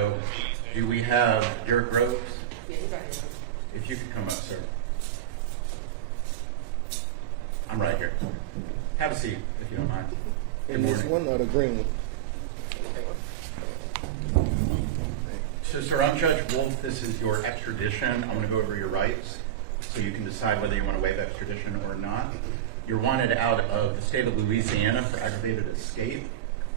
So, do we have Derrick Groves? If you could come up, sir. I'm right here. Have a seat, if you don't mind. Good morning. This one or the green one? So, sir, I'm Judge Wolf. This is your extradition. I'm going to go over your rights so you can decide whether you want to waive extradition or not. You're wanted out of the state of Louisiana for aggravated escape.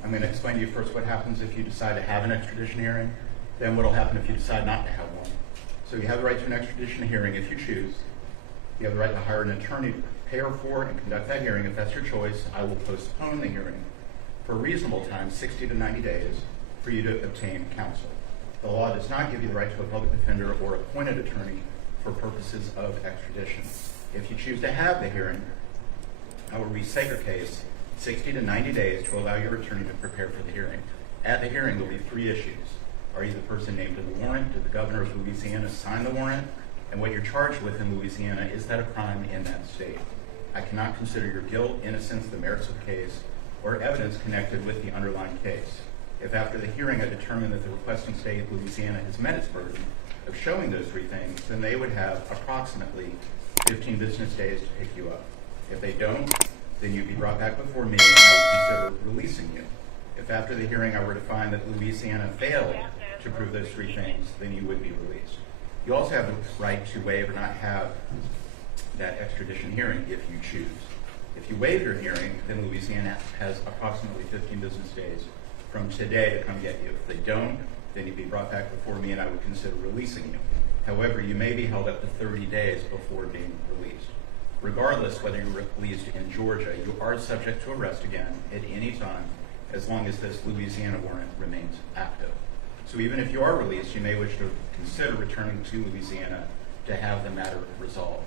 I'm going to explain to you first what happens if you decide to have an extradition hearing, then what will happen if you decide not to have one. So you have the right to an extradition hearing if you choose. You have the right to hire an attorney to prepare for and conduct that hearing. If that's your choice, I will postpone the hearing for a reasonable time, 60 to 90 days, for you to obtain counsel. The law does not give you the right to a public defender or appointed attorney for purposes of extradition. If you choose to have the hearing, I will restate your case 60 to 90 days to allow your attorney to prepare for the hearing. At the hearing, there will be three issues. Are you the person named in the warrant? Did the governor of Louisiana sign the warrant? And what you're charged with in Louisiana, is that a crime in that state? I cannot consider your guilt, innocence, the merits of the case, or evidence connected with the underlying case. If after the hearing I determine that the requesting state, Louisiana, has met its burden of showing those three things, then they would have approximately 15 business days to pick you up. If they don't, then you'd be brought back before me and I would consider releasing you. If after the hearing I were to find that Louisiana failed to prove those three things, then you would be released. You also have the right to waive or not have that extradition hearing if you choose. If you waive your hearing, then Louisiana has approximately 15 business days from today to come get you. If they don't, then you'd be brought back before me and I would consider releasing you. However, you may be held up to 30 days before being released. Regardless whether you're released in Georgia, you are subject to arrest again at any time as long as this Louisiana warrant remains active. So even if you are released, you may wish to consider returning to Louisiana to have the matter resolved.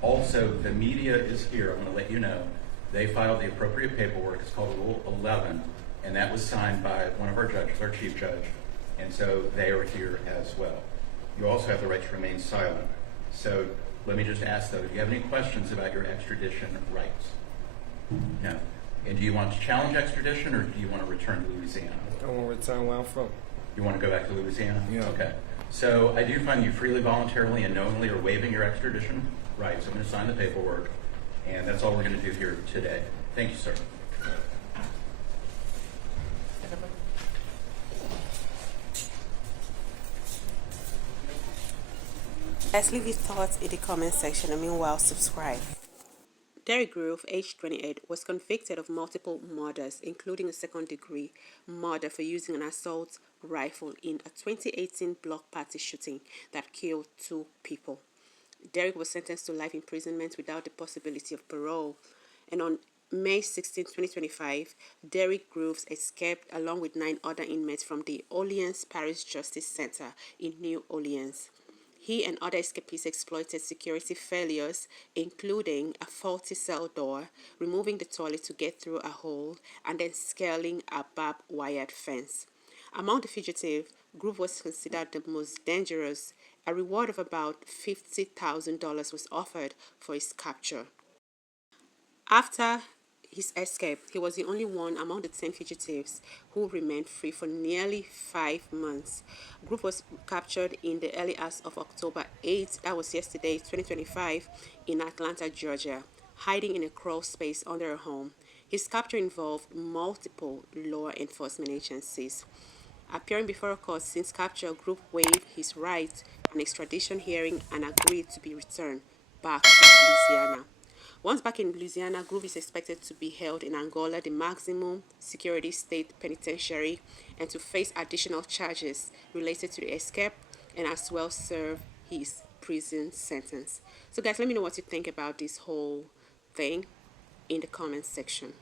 Also, the media is here. I'm going to let you know. They filed the appropriate paperwork. It's called Rule 11, and that was signed by one of our judges, our chief judge, and so they are here as well. You also have the right to remain silent. So let me just ask, though, do you have any questions about your extradition rights? No. And do you want to challenge extradition, or do you want to return to Louisiana? I want to return where I'm from. You want to go back to Louisiana? Yeah. Okay. So I do find you freely, voluntarily, and knowingly are waiving your extradition rights. I'm going to sign the paperwork, and that's all we're going to do here today. Thank you, sir. Let's leave your thoughts in the comment section and meanwhile subscribe. Derrick Groves, age 28, was convicted of multiple murders, including a second-degree murder for using an assault rifle in a 2018 block party shooting that killed 2 people. Derrick was sentenced to life imprisonment without the possibility of parole, and on May 16, 2025, Derrick Groves escaped along with 9 other inmates from the Orleans Parish Justice Center in New Orleans. He and other escapees exploited security failures, including a faulty cell door, removing the toilet to get through a hole, and then scaling a barbed wire fence. Among the fugitives, Groves was considered the most dangerous. A reward of about $50,000 was offered for his capture. After his escape, he was the only one among the 10 fugitives who remained free for nearly 5 months. Groves was captured in the early hours of October 8, that was yesterday, 2025, in Atlanta, Georgia, hiding in a crawl space under a home. His capture involved multiple law enforcement agencies. Appearing before a court since capture, Groves waived his right to an extradition hearing and agreed to be returned back to Louisiana. Once back in Louisiana, Groves is expected to be held in Angola, the maximum security state penitentiary, and to face additional charges related to the escape and as well serve his prison sentence. So guys, let me know what you think about this whole thing in the comments section.